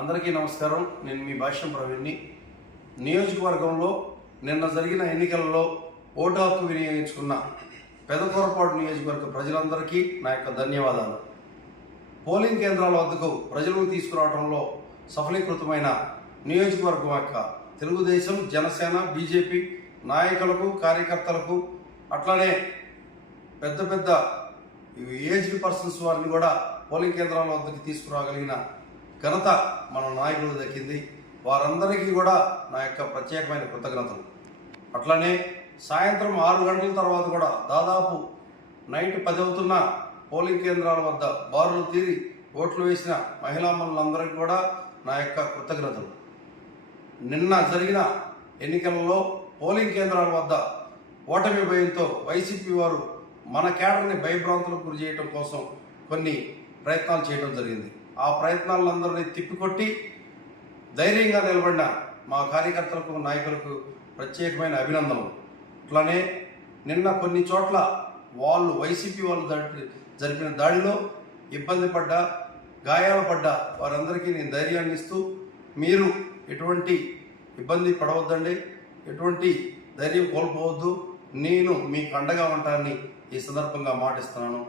అందరికీ నమస్కారం. నేను మీ భాష్యం ప్రవీణ్ని. నియోజకవర్గంలో నిన్న జరిగిన ఎన్నికలలో ఓటు హక్కు వినియోగించుకున్న పెదకూరపాటు నియోజకవర్గ ప్రజలందరికీ నా యొక్క ధన్యవాదాలు. పోలింగ్ కేంద్రాల వద్దకు ప్రజలను తీసుకురావడంలో సఫలీకృతమైన నియోజకవర్గం యొక్క తెలుగుదేశం జనసేన బీజేపీ నాయకులకు కార్యకర్తలకు అట్లానే పెద్ద పెద్ద ఏజ్డ్ పర్సన్స్ వారిని కూడా పోలింగ్ కేంద్రాల వద్దకు తీసుకురాగలిగిన ఘనత మన నాయకులు దక్కింది. వారందరికీ కూడా నా యొక్క ప్రత్యేకమైన కృతజ్ఞతలు. అట్లనే సాయంత్రం ఆరు గంటల తర్వాత కూడా దాదాపు నైట్ పది అవుతున్న పోలింగ్ కేంద్రాల వద్ద బారులు తీరి ఓట్లు వేసిన మహిళా మనులందరికీ కూడా నా యొక్క కృతజ్ఞతలు. నిన్న జరిగిన ఎన్నికలలో పోలింగ్ కేంద్రాల వద్ద ఓటమి భయంతో వైసీపీ వారు మన కేడర్ని భయభ్రాంతులకు గురి చేయడం కోసం కొన్ని ప్రయత్నాలు చేయడం జరిగింది. ఆ ప్రయత్నాలందరినీ తిప్పికొట్టి ధైర్యంగా నిలబడిన మా కార్యకర్తలకు నాయకులకు ప్రత్యేకమైన అభినందనలు. అట్లానే నిన్న కొన్ని చోట్ల వాళ్ళు వైసీపీ వాళ్ళు జరిపిన దాడిలో ఇబ్బంది పడ్డ గాయాలు పడ్డ వారందరికీ నేను ధైర్యాన్ని ఇస్తూ మీరు ఎటువంటి ఇబ్బంది పడవద్దండి ఎటువంటి ధైర్యం కోల్పోవద్దు నేను మీకు అండగా ఉంటానని ఈ సందర్భంగా మాటిస్తున్నాను.